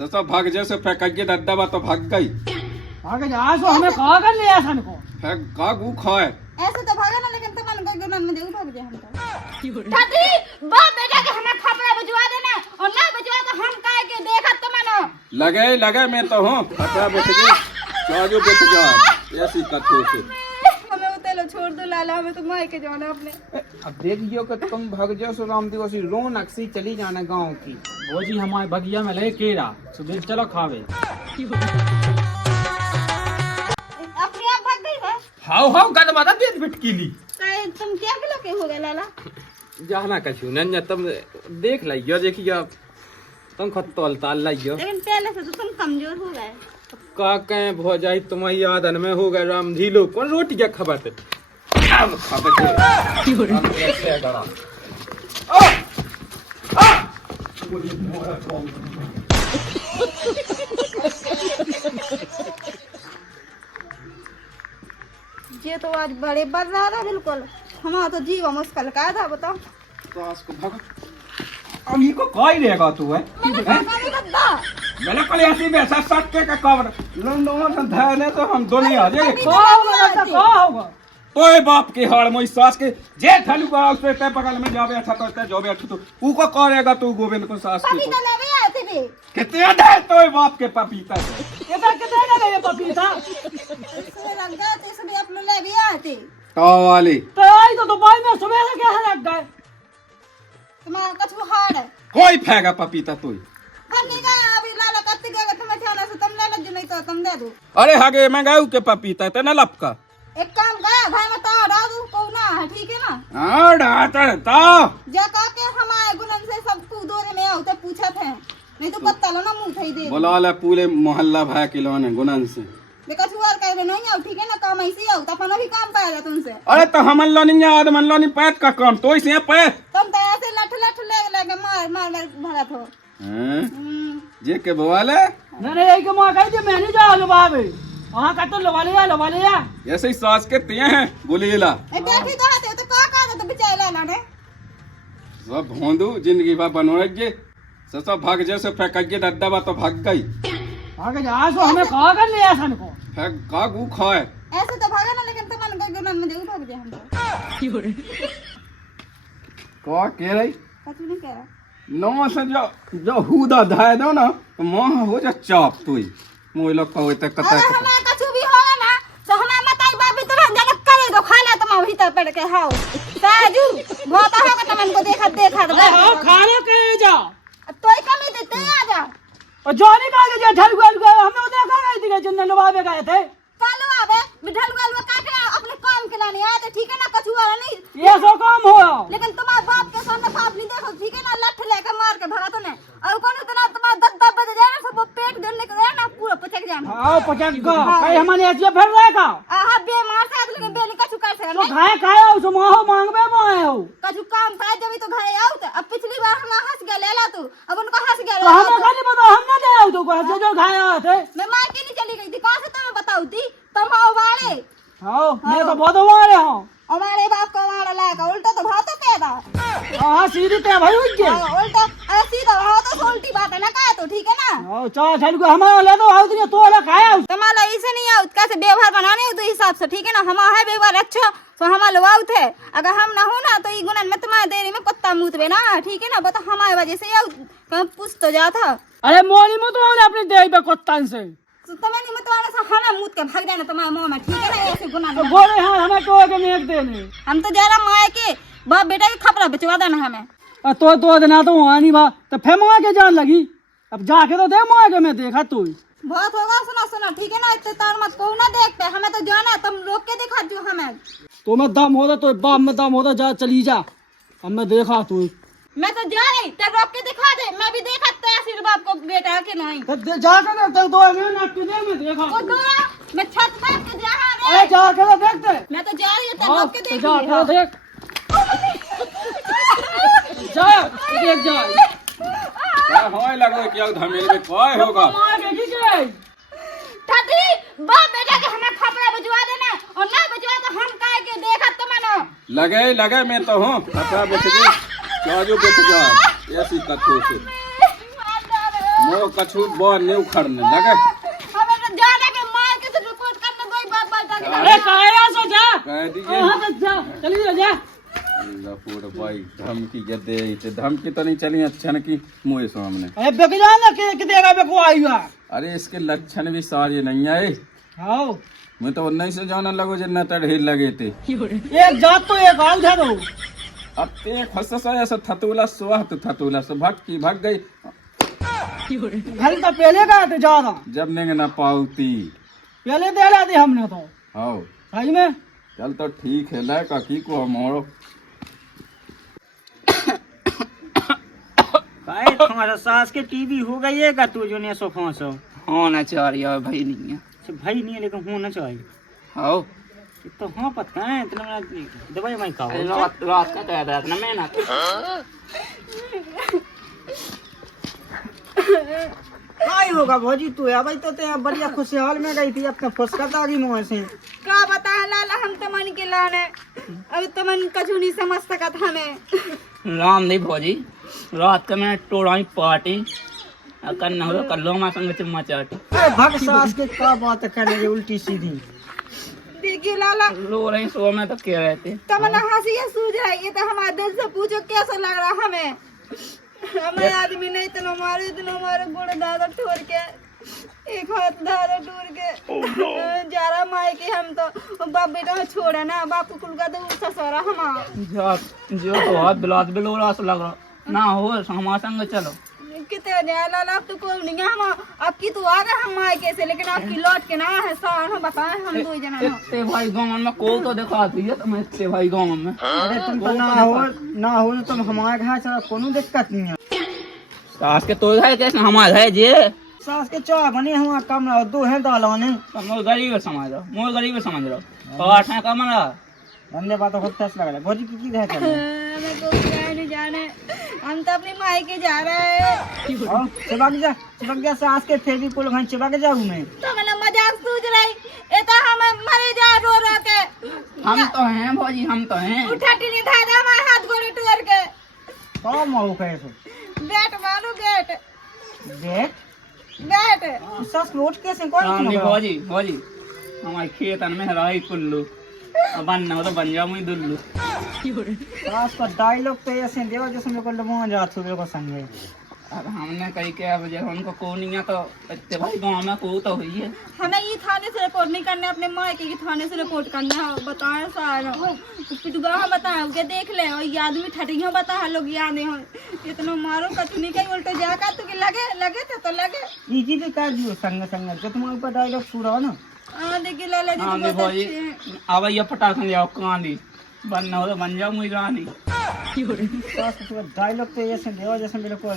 ससुर भाग जैसे फेंकिए दद्दा तो भाग गई। भाग जा सो हमें कहा कर लिया सन को फेंक का गु खाए ऐसे तो भागा ना, लेकिन तुम मन को गुनन में देऊ भाग जाए हम तो दादी बाप बेटा के हमें खपरा बजवा देना और ना बजवा तो हम काहे के देखत तो मनो लगे मैं तो हूँ खतरा बैठ गई चाजो बैठ जाए ऐसी कथो से हमें उतेलो छोड़ दो लाला, हमें तो माई के जाना अपने। अब देखियो कि तुम भाग जाओ सो राम दिवसी रौनक सी चली जाना गांव की। वो जी हमारे बगिया में लगे केरा सुबह चलो खावे। अपने आप भाग गई है। हाउ का माता पेट बिटकी ली काहे तुम क्या किलो के हो गए लाला? जाना कछु नन्या तुम देख लियो देखियो तुम खत्तोल ताल लियो लेकिन पहले से तो तुम कमजोर हो गए। का कहे भो जाई तुम्हारी आदन में हो गए राम धीलो कौन रोटी क्या खबर थे अब ये तो आज बड़े बढ़ रहा था बिल्कुल, हमारा तो जीवा मुश्किल का था बताओ। अब ये को कोई रहेगा तू है मैंने कल ऐसी वैसा सट्टे का कवर लंडन से धरने तो हम दुनिया जे होगा तोय बाप के हाड़ मोई सास के जे ठलू का उस पे बगल में जावे अच्छा तो ते जोबे अच्छा तो ऊ को करेगा तू गोविंद को सास के पपीता ले भी आते थे। कितने दे तोय बाप के पपीता से ये तो कितने का ये पपीता इसमें रंग गए थे सभी आप लोग ले भी आते। तो वाली तो आई तो भाई में सुबह से क्या लग गए तुम्हारा कछु हार्ड है। कोई फेंगा पपीता तू फनी का अभी लाला कत्ते गए तुम्हें जाना से तुम ले लो, जो नहीं तो तुम दे दो। अरे हगे मैं गाऊ के पपीता ते न लपका एक काम कर भाई मत डाल दो को ना है, ठीक है ना? हां डाता ता जा का के हमारे गुनन से सब पूदोरे में आते पूछत है, नहीं तो पत्ता लो ना मुंह थई दे बोला ले पूरे मोहल्ला भाई किलोने गुनन से बेकार सुअर करे नहीं आओ, ठीक है ना? काम ऐसे आओ तो अपन भी काम पाएगा तुमसे। अरे तो हमन लो नहीं याद मन लो नहीं पैत का काम तो इसे पैत तुम तो ऐसे लठ लठ ले मार मार मार भगत हो। हैं जे के बोले नहीं यही के मां कही मैं नहीं जा लबावे वहां का तो लबा लिया ऐसे ही सास के तिए हैं गुलीला ए देखी तो आते तो का तो बेचारे लाला ने सब भोंदू जिंदगी भर बनोए जे ससुर भाग जैसे फेंकिए दद्दा तो भाग गई। भाग जा सो हमें कहा कर लिया सन को फेंक का गु खाए ऐसे तो भागा ना, लेकिन तुम मन को गुनन में देऊ भाग जाए हम तो का के रही कुछ नहीं कह रहा। नो से जो हुदा धाय दो ना तो मोह हो जा चाप तुई मोय लोग कहवे त कता अगर हमारा कछु भी होगा ना तो हमारा माताई बाप इतना जनक करे दो खाना तुम भीतर पड़ के हाओ साजू बहुत होगा तुम को देखा हां खाने के जा तो ही कमी देते आ जा और जोनी का जे ढल गए हमने उधर कहा गए थे जिन्ने लबावे गए थे कालो आवे बिठल गल वो काटे अपने काम के लाने आते, ठीक है ना? कछु वाला नहीं ये सो काम हो लेकिन तुम्हारे बाप के सामने बाप नहीं देखो, ठीक है ना? लठ लेके मार के भगा तूने और कौन इतना तुम्हारा दद्दा बज जाए ना सब पेट गलने के ना पूरा पचक जाए। आओ पचक का कई हमने ऐसे फिर रहेगा आहा बेमार से लेकिन बेली कछु कर से तो खाए खाए सो मोह मांगबे मोए हो कछु काम पाए जब तो घरे आओ तो अब पिछली बार हम हंस गए लेला तू अब उनको हंस गए तो हमें खाली बताओ हम ना दे आओ तो जो खाए थे मैं मार के नहीं चली गई थी, कहां से तुम्हें बताऊ थी? तुम आओ वाले हां मैं तो बहुत मारे हूं हमारे बाप को मारा लायक उल्टा तो भातो पैदा हां सीधी ते भाई हो गए उल्टा सीधा भातो तो उल्टी बात है ना का तो, ठीक है ना? ओ चा छल को हमारा ले दो आओ तो ले खाए तुम्हारा ऐसे नहीं आओ कैसे व्यवहार बनाने हो तो हिसाब से, ठीक है ना? हमारा है व्यवहार अच्छा तो हमारा लोआउ थे, अगर हम ना हो ना तो ये गुनन में तुम्हारे देरी में कुत्ता मुतबे ना, ठीक है ना? बता हमारे वजह से आओ कहीं पूछ तो जा था। अरे मोनी मत वाले अपने देह पे कुत्तन से तो तुम्हें नहीं मतवाने से हमें मुत के भाग जाना तुम्हारे मुंह में, ठीक है ना? ऐसे गुनन तो बोले हां हमें तो के नेक देने हम तो जरा माए के बाप बेटा की खपरा बचवा देना हमें। तो देना तो वहां नहीं बा तो फिर मां के जान लगी अब जाके तो दे मां के मैं देखा तू बहुत होगा, सुना सुना, ठीक है ना? इतने तार मत को ना देखते हमें तो जाना तुम रोक के दिखा जो हमें। तो मैं दम होता तो बाप में दम होता जा चली जा अब मैं देखा तू मैं तो जा रही तब रोक के दिखा दे, मैं भी देखा तहसील बाप को बेटा के नहीं जाकर तो 2 महीना तुझे मैं देखा वो दूरा मैं छत पर के जा रहा अरे जाकर देखते मैं तो जा रही हूं तब रोक के देख जा देख जा देख जा क्या होए लगो क्या धमेल में काय होगा मां के की गई ठाठी बाप बेटा के हमें खपरा बजवा देना और ना बजवा तो हम काहे के देखा तो मनो लगे मैं तो हूँ खतरा बैठ गई चाजो बैठ जाए ऐसी कथो से वो कछु बोल नहीं उखड़ने लगे। हमें तो जाने के मार के तो रिपोर्ट करने कोई बात बता अरे काया सो जा कह दीजिए हां तो जा चलिए जा लपूड़ भाई धमकी के दे इते धमकी तो नहीं चली अच्छन की मुंह सामने। अरे बेक जाना के देगा बेको आईवा। अरे इसके लक्षण भी सारे नहीं आए। हां मैं तो नहीं से जाने लगो जितना ढेर लगे थे। एक जात तो एक आल था दो अब ते खसस ऐसा थतूला स्वात थतूला से भाग गई। घर तो पहले का तो जा रहा जब नेंगे ना पाउती पहले दे रहा थे हमने तो आओ सही में। चल तो ठीक है लायक की को मोड़ो भाई तुम्हारा सास के टीवी हो गई है का तू जो ने सो फांसो होना चाहिए भाई नहीं है। अच्छा भाई नहीं है लेकिन होना चाहिए। आओ ये तो हाँ पता है इतना दवाई मैं खाओ रात रात का कह रहा था ना मैं ना काय होगा भौजी तू है भाई तो ते बढ़िया खुशहाल में गई थी अपने फुसकता की मुंह से। का बता लाला हम तो मन के लाने अब तो मन कछु नहीं समझ सकत हमें। राम नहीं भौजी रात का मैं टोड़ाई पार्टी करना हो कर लो मां संग चम्मा चाट अरे भग सास के क्या बात करने की उल्टी सीधी। देखिए लाला लो रही सो में तो कह रहे थे तमन्ना हंसी है सूझ रही है तो हमारे दिल से पूछो कैसा लग रहा हमें। हमें आदमी नहीं इतना मारे गोड़ दादा ठोर के एक हाथ दादा टूर के जा रहा माई के हम तो बाप बेटा छोड़ा ना बाप कुल का तो ससुरा हमारा जो तो हाथ बिलास बिलो रास लग रहा ना हो हमारे संग चलो कितने न्याय लाला अब तो कोई नहीं है हम आपकी तो आ गए हम माई कैसे लेकिन आपकी लौट के ना है सार हम बताए हम दो जना इतने भाई गाँव में को तो दिखाती है तुम्हें इतने भाई गाँव में। अरे तुम तो ना हो तो तुम हमारे घर चलो कोनो दिक्कत नहीं है। सास के तो है कैसे हमारे है जे सास के चाह बने हमारा कमरा दो है दालाने मोर गरीब समझ रहो मोर गरीब समझ रहो पाठ है कमरा धंधे बातों को फैसला लगा भौजी की रह कर हमें को नहीं जाने हम तो अपनी माई के जा रहे हैं। और चिपक जा सास के फिर भी पुल भाई चिपक जाऊं मैं तो मैंने मजाक सूझ रही ये तो हम मरे जा रो के हम तो हैं भौजी हम तो हैं उठा टिनी था हमारे हाथ गोड़े टूर के कौन मारू कैसे बैठ मारो बैठ देख बैठ सास रोट कैसे राम कौन जी भौजी भौजी हमारे खेतन में राही कुल्लू अब बनना हो तो बन जाओ मुझे दुल्लू सास का डायलॉग तो ऐसे देवा जैसे मेरे को लमो जात सुबह को संगे। अब हमने कही के अब जब उनको को नहीं है तो इतने भाई गाँव में को तो हुई है। हमें ये थाने से रिपोर्ट नहीं करना अपने माई के थाने से रिपोर्ट करना है बताए सारा पिटुगा बताए उनके देख ले और ये आदमी ठटिया बता लोग याद हो इतना मारो कथनी का उल्टे जाकर तो लगे तो लगे इजी भी कर दियो संग संग जो तुम्हारे ऊपर डायलॉग पूरा हो ना। देखिए लाला जी हाँ तो बहुत भौजी अच्छे हैं। अब ये पटाखन जाओ कांदी बनना हो तो बन जाओ मुझे गानी सास का डायलॉग तो ऐसे देवा जैसे मेरे को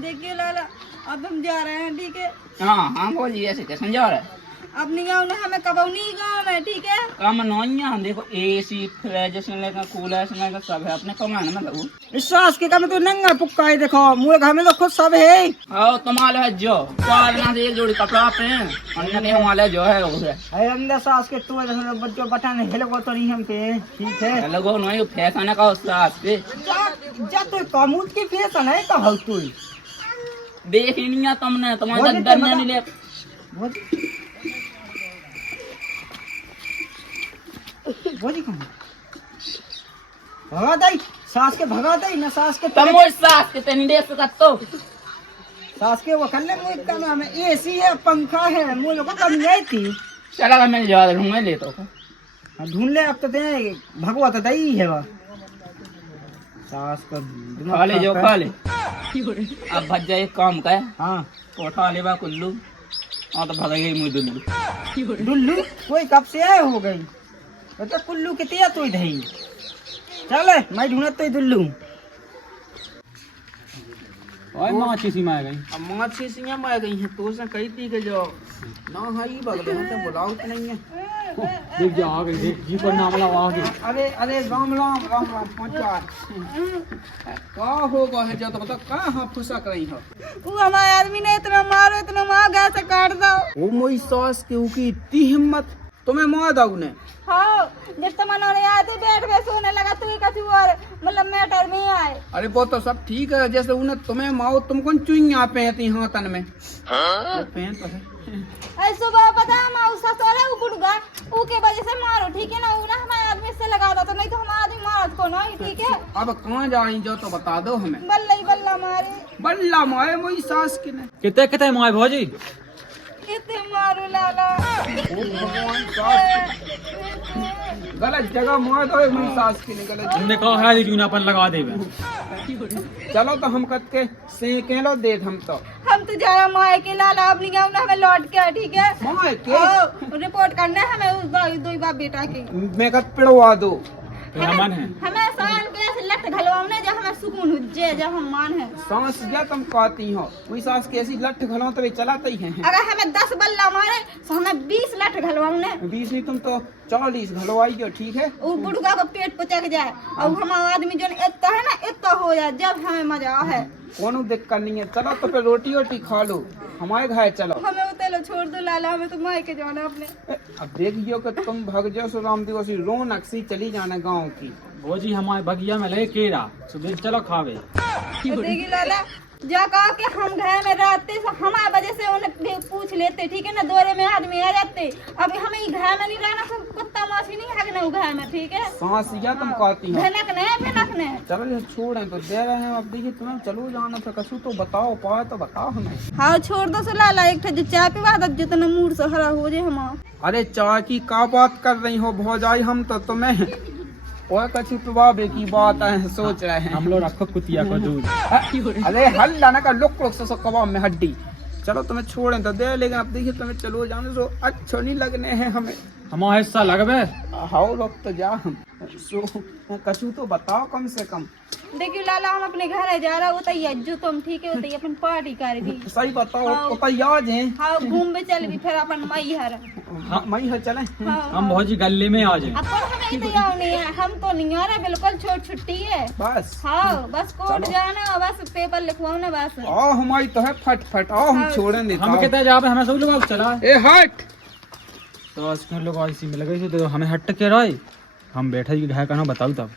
देखिए लाला अब हम जा रहे हैं ठीक है। हाँ हाँ भौजी ऐसे कैसे जा रहा है अपनी गाँव में हमें कबौनी गाँव है ठीक है। कम नहीं है देखो एसी फ्रिज से लेकर कूलर से लेकर सब है अपने कमाने में लगू इस सास के काम तो नंगा पुक्का है देखो मुझे घर में तो खुद सब है। हाँ तुम्हारे है जो पालना से एक जोड़ी कपड़ा पे अन्य के हमारे जो है वो है अरे अंदर सास के तो बच्चों बटाने हेलो को तो नहीं हम पे ठीक है लगो नहीं फैशन का सास पे जा तो कमूत की फैशन है तो हल तू देख ही नहीं है तुमने तुम्हारे डर नहीं ले बोली कौन भगा दई सास के भगा दई ना सास के तुम वो सास के तेनी देख सकते हो सास के वो करने को इतना नाम है एसी है पंखा है मुझे को कम नहीं थी चला मैं जा रहा हूँ मैं लेता हूँ ढूंढ ले अब तो दे भगवा तो दई है वह सास का खा ले जो खा ले अब भज जाए काम का है हाँ उठा ले बा कुल्लू हाँ तो भग गई मुझे दुल्लू डुल्लू कोई कब से आए हो गई तो कुल्लू कितिया तो इधर चल मैं ढूंढत तो दुल्लू और माची सी मार गई अब माछी सियाँ मार गई हैं तो उसने कही थी कि जो ना हाँ ही बगले में तो बुलाओ तो नहीं है देख जा आ गई देख जी पर नाम लगा आ गई अरे राम राम राम राम पहुंचा का होगा है जो तो बता कहाँ फुसा रही हो वो हमारे आदमी ने इतना मारो घर से काट दो वो मोई सास के उकी इतनी हिम्मत तुम्हें मोह दऊ ने हाँ जब तमन्ना याद है बैठ के सोने लगा तू ही कछु और मतलब मैटर में आए। अरे वो तो सब ठीक है, जैसे उन्हें तुम्हें माओ तुम कौन चुईया पहनती हाँ तन में पहन तो है। अरे सुबह पता है मैं उसका सोरे उपुड़गा ऊ के वजह से मारो ठीक है ना, ऊ ना हमारे आदमी से लगा था तो नहीं तो हमारा आदमी मारत को नहीं ठीक है। अब कहाँ जाई जो तो बता दो हमें। बल्ला मारे बल्ला मारे वही सास की ने कितने कितने मोए भौजी कितने मारो लाला गलत जगह मार दो वही सास की ने गलत। हमने कहा है क्यों ना अपन लगा दे। चलो तो हम कत के सेके लो देख हम तो जा रहा माए के लाला अपनी गाँव ना हमें लौट के ठीक है। माए के रिपोर्ट करना है हमें उस दो बाप बेटा की। मैं कत पिड़वा दो मन है हमें सहन के ऐसे लट घलवाने जब हमें सुकून हुज्जे जब हम मान है। सांस या तुम कहती हो वही सास की ऐसी लठ घलो तो वे चलाते ही हैं। अगर हमें 10 बल्ला मारे तो हमें 20 लट घलवाने। 20 नहीं तुम तो 40 घलवाई हो ठीक है। वो बुढ़गा को पेट पचक जाए और हमारा आदमी जो इतना है ना इतना हो जाए जब हमें मजा है। कोनो दिक्कत नहीं है, चलो तो फिर रोटी वोटी खा लो हमारे घर चलो। हमें उतलो छोड़ दो लाला, हमें तो मायके जाना अपने। अब देखियो कि तुम भग जाओ सो राम दिवसी रौनक सी चली जाना गाँव की। भौजी हमारे बगिया में लगे केरा सुबह चलो खावे। देखी लाला जा कहा कि हम घर में रहते तो हमारे वजह से उन्हें पूछ लेते ठीक है ना, दौरे में आदमी आ जाते। अभी हमें घर में नहीं रहना तो कुत्ता माछी नहीं हगना घर में ठीक है। सांस या तुम कहती हो भनक ने चलो ये छोड़ तो दे रहे हैं। अब देखिए तुम्हें चलो जाना तो कछु तो बताओ पाए तो बताओ हमें। हाँ छोड़ दो सो लाला एक जो चाय पिवा दो जितना मूड से हरा हो जाए हमारा। अरे चाय की का बात कर रही हो भौजाई, हम तो तुम्हें और कछु पिवाबे की बात है सोच रहे हैं। हम लोग रखो कुतिया का दूध। अरे हल्ला ना का लुक लुक से कबाब में हड्डी। चलो तुम्हें छोड़े तो दे, लेकिन अब देखिए तुम्हें चलो जाने सो अच्छो नहीं लगने हैं हमें। हमारा हिस्सा लगबे हाउ लोग तो जा हम सो कछु तो बताओ कम से कम। देखियो लाला हम अपने घर जा रहा होता है जो तुम ठीक है होता है अपन पार्टी करेगी। सही बताओ तो याद है। हाँ घूम भी चल भी फिर अपन मई हर। हाँ मई है चले। हम भौजी गली में आ जाए। अपन हमें इंतजाम नहीं है, हम तो नहीं आ रहे बिल्कुल छोट छुट्टी है बस हाँ बस कोर्ट जाना और बस पेपर लिखवाओ ना बस। आओ हमारी तो है फट फट आओ हम छोड़े नहीं। हम कहते जा हमें सब लोग चला ए हट तो लोग ऐसी मिल गई तो हमें हट के रहे हम बैठे घर का ना बताऊ तब।